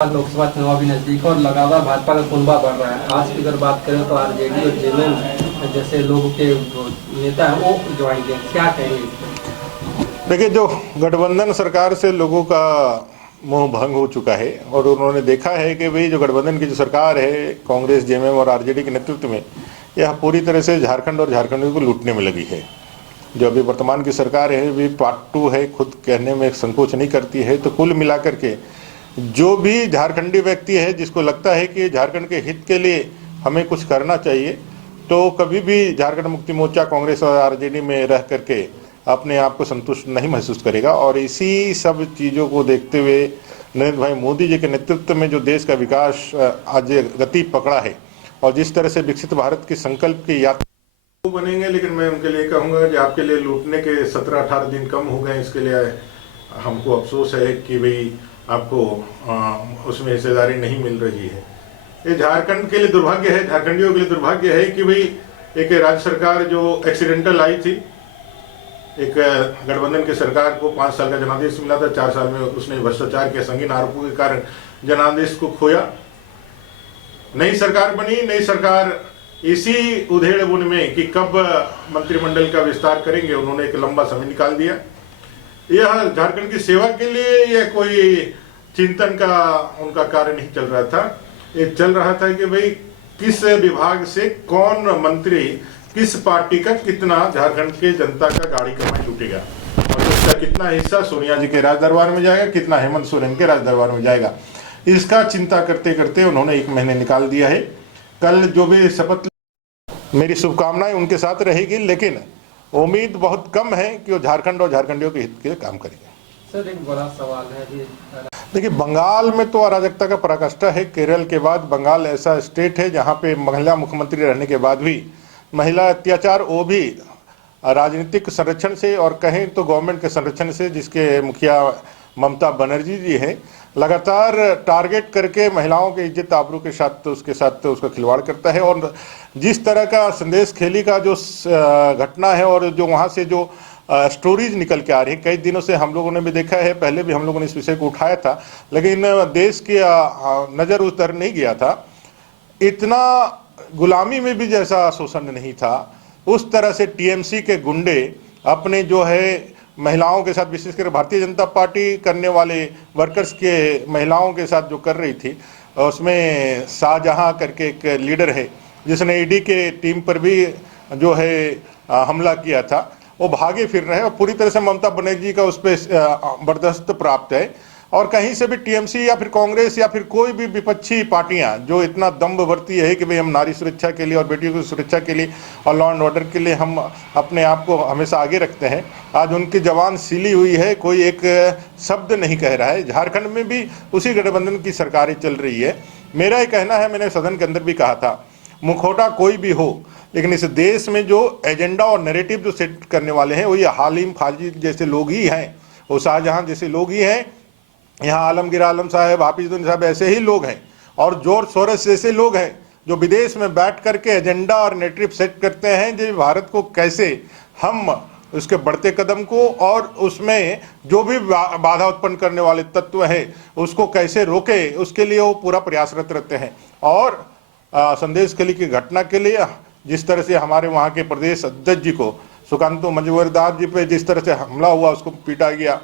लोकसभा चुनाव भी नजदीक है और लगातार भाजपा का कुनबा बढ़ रहा है। आज की अगर बात करें तो आरजेडी और जेएमएम जैसे लोगों के नेता हैं वो ज्वाइन किए, क्या कहेंगे इस पर? देखिए, जो गठबंधन सरकार से लोगों का मोह भंग हो चुका है और उन्होंने देखा है कि भाई जो गठबंधन की जो सरकार है कांग्रेस, जेएमएम और आरजेडी के नेतृत्व में, यह पूरी तरह से झारखंड और झारखंडियों को लूटने में लगी है। जो अभी वर्तमान की सरकार है वे पार्ट 2 है, खुद कहने में संकोच नहीं करती है। तो कुल मिलाकर के जो भी झारखंडी व्यक्ति है जिसको लगता है कि झारखंड के हित के लिए हमें कुछ करना चाहिए, तो कभी भी झारखंड मुक्ति मोर्चा कांग्रेस और आरजेडी में रह करके अपने आप को संतुष्ट नहीं महसूस करेगा। और इसी सब चीज़ों को देखते हुए नरेंद्र भाई मोदी जी के नेतृत्व में जो देश का विकास आज गति पकड़ा है और जिस तरह से विकसित भारत की संकल्प की यात्रा बनेंगे, लेकिन मैं उनके लिए कहूँगा कि आपके लिए लूटने के 17-18 दिन कम हो गए। इसके लिए हमको अफसोस है कि भाई आपको उसमें हिस्सेदारी नहीं मिल रही है। ये झारखंड के लिए दुर्भाग्य है, झारखंडियों के लिए दुर्भाग्य है कि भाई एक राज्य सरकार जो एक्सीडेंटल आई थी, एक गठबंधन की सरकार को 5 साल का जनादेश मिला था, 4 साल में उसने भ्रष्टाचार के संगीन आरोपों के कारण जनादेश को खोया। नई सरकार बनी, नई सरकार इसी उधेड़-बुन में कि कब मंत्रिमंडल का विस्तार करेंगे, उन्होंने एक लंबा समय निकाल दिया। यह झारखंड की सेवा के लिए यह कोई चिंतन का उनका कार्य नहीं चल रहा था। ये चल रहा था कि भाई किस विभाग से कौन मंत्री, किस पार्टी का कितना झारखंड के जनता का गाड़ी कमाई लूटेगा और उसका कितना हिस्सा सोनिया जी के राज दरबार में जाएगा, कितना हेमंत सोरेन के राज दरबार में जाएगा, इसका चिंता करते करते उन्होंने 1 महीने निकाल दिया है। कल जो भी शपथ, मेरी शुभकामनाएं उनके साथ रहेगी, लेकिन उम्मीद बहुत कम है कि वो झारखंड और झारखंडियों के हित के लिए काम करेंगे। सर, एक बड़ा सवाल है जी। देखिए, बंगाल में तो अराजकता का पराकाष्ठा है। केरल के बाद बंगाल ऐसा स्टेट है जहां पे महिला मुख्यमंत्री रहने के बाद भी महिला अत्याचार, वो भी राजनीतिक संरक्षण से और कहें तो गवर्नमेंट के संरक्षण से, जिसके मुखिया ममता बनर्जी जी हैं, लगातार टारगेट करके महिलाओं के इज्जत आबरू के साथ उसका खिलवाड़ करता है। और जिस तरह का संदेश खेली का जो घटना है और जो वहाँ से जो स्टोरीज निकल के आ रही है, कई दिनों से हम लोगों ने भी देखा है, पहले भी हम लोगों ने इस विषय को उठाया था, लेकिन देश की नज़र उस तरह नहीं गया था। इतना गुलामी में भी जैसा शोषण नहीं था, उस तरह से टीएमसी के गुंडे अपने जो है महिलाओं के साथ, विशेषकर भारतीय जनता पार्टी करने वाले वर्कर्स के महिलाओं के साथ जो कर रही थी, उसमें शाहजहां करके एक लीडर है जिसने ईडी के टीम पर भी जो है हमला किया था, वो भागे फिर रहे हैं और पूरी तरह से ममता बनर्जी का उस पर बर्दाश्त प्राप्त है। और कहीं से भी टीएमसी या फिर कांग्रेस या फिर कोई भी विपक्षी पार्टियां जो इतना दम्भ भरती है कि भाई हम नारी सुरक्षा के लिए और बेटियों की सुरक्षा के लिए और लॉ एंड ऑर्डर के लिए हम अपने आप को हमेशा आगे रखते हैं, आज उनकी जबान सीली हुई है, कोई एक शब्द नहीं कह रहा है। झारखंड में भी उसी गठबंधन की सरकारें चल रही है। मेरा ये कहना है, मैंने सदन के अंदर भी कहा था, मुखौटा कोई भी हो, लेकिन इस देश में जो एजेंडा और नैरेटिव जो सेट करने वाले हैं वो ये हालिम फाजिल जैसे लोग ही हैं, वो शाहजहां जैसे लोग ही हैं, यहाँ आलमगीर आलम साहब, हाफिजुद्दीन साहब ऐसे ही लोग हैं, और जॉर्ज सोरोस जैसे लोग हैं जो विदेश में बैठ करके एजेंडा और नैरेटिव सेट करते हैं जो भारत को कैसे हम उसके बढ़ते कदम को और उसमें जो भी बाधा उत्पन्न करने वाले तत्व हैं उसको कैसे रोके, उसके लिए वो पूरा प्रयासरत रहते हैं। और संदेश खेली की घटना के लिए जिस तरह से हमारे वहाँ के प्रदेश अध्यक्ष जी को, सुकांतु मंजूरदार जी पे जिस तरह से हमला हुआ, उसको पीटा गया,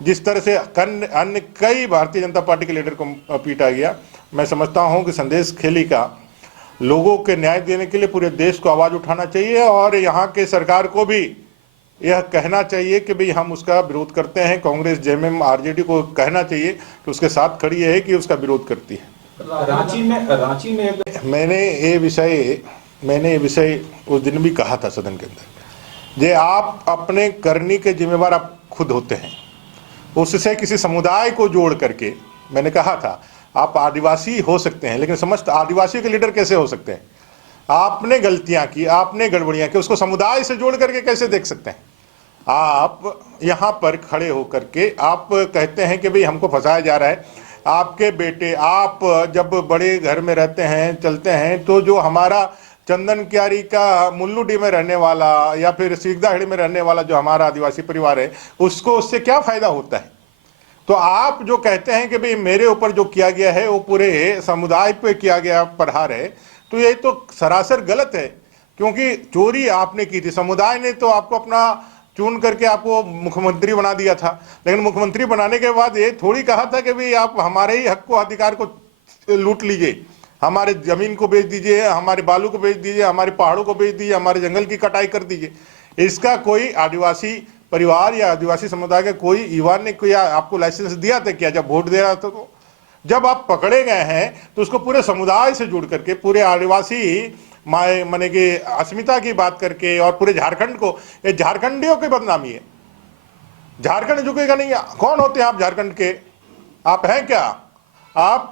जिस तरह से अन्य कई भारतीय जनता पार्टी के लीडर को पीटा गया, मैं समझता हूं कि संदेश खेली का लोगों के न्याय देने के लिए पूरे देश को आवाज़ उठाना चाहिए और यहाँ के सरकार को भी यह कहना चाहिए कि भाई हम उसका विरोध करते हैं। कांग्रेस, जेएमएम, आरजेडी को कहना चाहिए कि उसके साथ खड़ी है कि उसका विरोध करती है। रांची में मैंने ये विषय उस दिन भी कहा था सदन के अंदर, जे आप अपने करनी के जिम्मेवार आप खुद होते हैं, उससे किसी समुदाय को जोड़ करके, मैंने कहा था आप आदिवासी हो सकते हैं लेकिन समस्त आदिवासियों के लीडर कैसे हो सकते हैं? आपने गलतियां की, आपने गड़बड़ियां की, उसको समुदाय से जोड़ करके कैसे देख सकते हैं? आप यहाँ पर खड़े होकर के आप कहते हैं कि भाई हमको फंसाया जा रहा है। आपके बेटे, आप जब बड़े घर में रहते हैं, चलते हैं, तो जो हमारा चंदन क्यारी का मुल्लूडी में रहने वाला या फिर सीगदाहेड़ी में रहने वाला जो हमारा आदिवासी परिवार है, उसको उससे क्या फायदा होता है? तो आप जो कहते हैं कि भाई मेरे ऊपर जो किया गया है वो पूरे समुदाय पे किया गया प्रहार है, तो ये तो सरासर गलत है। क्योंकि चोरी आपने की थी, समुदाय ने तो आपको अपना चुन करके आपको मुख्यमंत्री बना दिया था, लेकिन मुख्यमंत्री बनाने के बाद ये थोड़ी कहा था कि भाई आप हमारे ही हक को अधिकार को लूट लीजिए, हमारे जमीन को बेच दीजिए, हमारे बालू को बेच दीजिए, हमारे पहाड़ों को बेच दीजिए, हमारे जंगल की कटाई कर दीजिए। इसका कोई आदिवासी परिवार या आदिवासी समुदाय का कोई युवा ने कोई आपको लाइसेंस दिया था क्या जब वोट दे रहा था? तो जब आप पकड़े गए हैं तो उसको पूरे समुदाय से जुड़ करके, पूरे आदिवासी माने कि अस्मिता की बात करके और पूरे झारखंड को, ये झारखंडियों की बदनामी है। झारखंड झुकेगा नहीं। कौन होते हैं आप झारखंड के? आप हैं क्या? आप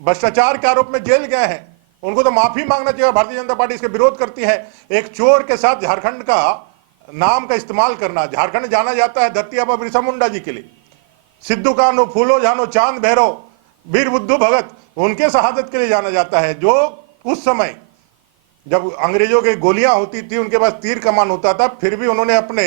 भ्रष्टाचार के आरोप में जेल गए हैं, उनको तो माफी मांगना चाहिए। भारतीय जनता पार्टी इसके विरोध करती है। एक चोर के साथ झारखंड का नाम का इस्तेमाल करना। झारखंड जाना जाता है धरती आबा बिरसा मुंडा जी के लिए, सिद्धू कान्हू, फूलो झानो, चांद भैरव, वीर बुद्धू भगत, उनके शहादत के लिए जाना जाता है। जो उस समय जब अंग्रेजों की गोलियां होती थी, उनके पास तीर कमान होता था, फिर भी उन्होंने अपने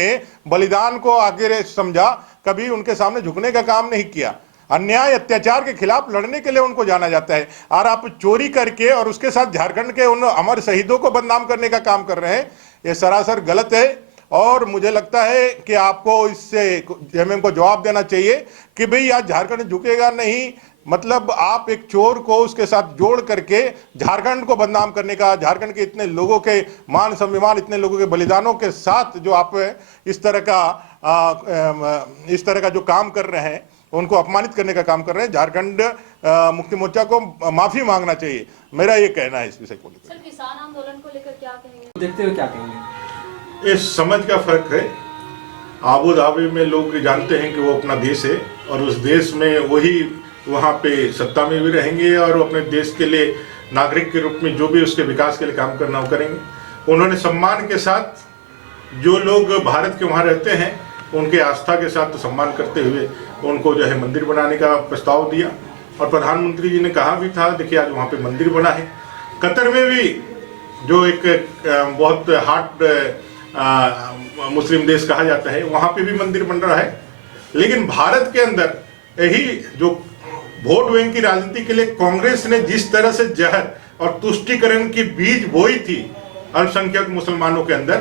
बलिदान को आगे समझा, कभी उनके सामने झुकने का काम नहीं किया। अन्याय अत्याचार के खिलाफ लड़ने के लिए उनको जाना जाता है। और आप चोरी करके और उसके साथ झारखंड के उन अमर शहीदों को बदनाम करने का काम कर रहे हैं, ये सरासर गलत है। और मुझे लगता है कि आपको इससे जेएमएम को जवाब देना चाहिए कि भाई आज झारखंड झुकेगा नहीं, मतलब आप एक चोर को उसके साथ जोड़ करके झारखंड को बदनाम करने का, झारखंड के इतने लोगों के मान सम्मान, इतने लोगों के बलिदानों के साथ जो आप इस तरह का जो काम कर रहे हैं, उनको अपमानित करने का काम कर रहे हैं। झारखंड मुक्ति मोर्चा को माफी मांगना चाहिए, मेरा ये कहना है इस विषय को लेकर। सर, किसान आंदोलन को लेकर क्या कहेंगे? देखते हुए क्या कहेंगे? इस समझ का फर्क है। आबू धाबी में लोग जानते हैं कि वो अपना देश है और उस देश में वही वहाँ पे सत्ता में भी रहेंगे और वो अपने देश के लिए नागरिक के रूप में जो भी उसके विकास के लिए काम करना वो करेंगे। उन्होंने सम्मान के साथ जो लोग भारत के वहाँ रहते हैं उनके आस्था के साथ सम्मान करते हुए उनको जो है मंदिर बनाने का प्रस्ताव दिया। और प्रधानमंत्री जी ने कहा भी था, देखिए आज वहाँ पे मंदिर बना है। कतर में भी जो एक बहुत हार्ड मुस्लिम देश कहा जाता है, वहाँ पे भी मंदिर बन रहा है। लेकिन भारत के अंदर यही जो वोट बैंक की राजनीति के लिए कांग्रेस ने जिस तरह से जहर और तुष्टीकरण की बीज बोई थी अल्पसंख्यक मुसलमानों के अंदर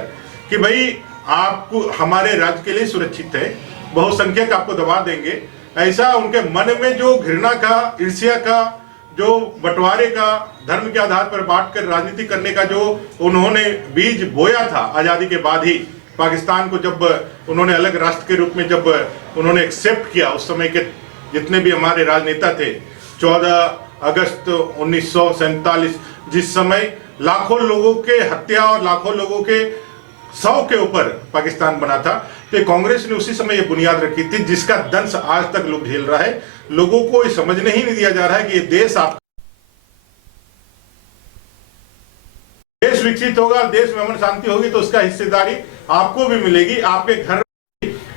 कि भाई आपको हमारे राज्य के लिए सुरक्षित है, बहुसंख्यक आपको दबा देंगे, ऐसा उनके मन में जो घृणा का, ईर्ष्या का, जो बंटवारे का, धर्म के आधार पर बांटकर राजनीति करने का जो उन्होंने बीज बोया था आजादी के बाद ही, पाकिस्तान को जब उन्होंने अलग राष्ट्र के रूप में जब उन्होंने एक्सेप्ट किया, उस समय के जितने भी हमारे राजनेता थे, 14 अगस्त 1947 जिस समय लाखों लोगों के हत्या और लाखों लोगों के 100 के ऊपर पाकिस्तान बना था, तो कांग्रेस ने उसी समय ये बुनियाद रखी थी जिसका दंश आज तक लोग झेल रहा है। लोगों को ये समझने ही नहीं दिया जा रहा है कि ये देश देश विकसित होगा, देश में अमन शांति होगी तो उसका हिस्सेदारी आपको भी मिलेगी, आपके घर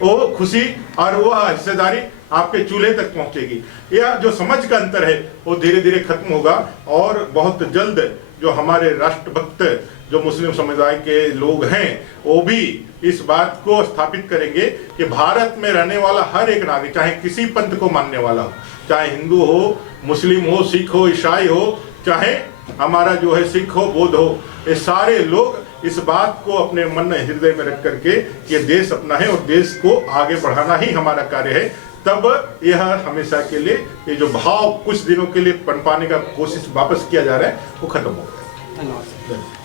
वो खुशी और वो हिस्सेदारी आपके चूल्हे तक पहुंचेगी। यह जो समझ का अंतर है वो धीरे धीरे खत्म होगा और बहुत जल्द जो हमारे राष्ट्रभक्त जो मुस्लिम समुदाय के लोग हैं वो भी इस बात को स्थापित करेंगे कि भारत में रहने वाला हर एक नागरिक, चाहे किसी पंथ को मानने वाला हो, चाहे हिंदू हो, मुस्लिम हो, सिख हो, ईसाई हो, चाहे हमारा जो है सिख हो, बौद्ध हो, ये सारे लोग इस बात को अपने मन हृदय में रख करके ये देश अपना है और देश को आगे बढ़ाना ही हमारा कार्य है। तब यह हमेशा के लिए ये जो भाव कुछ दिनों के लिए पनपाने का कोशिश वापस किया जा रहा है वो खत्म हो गया। धन्यवाद।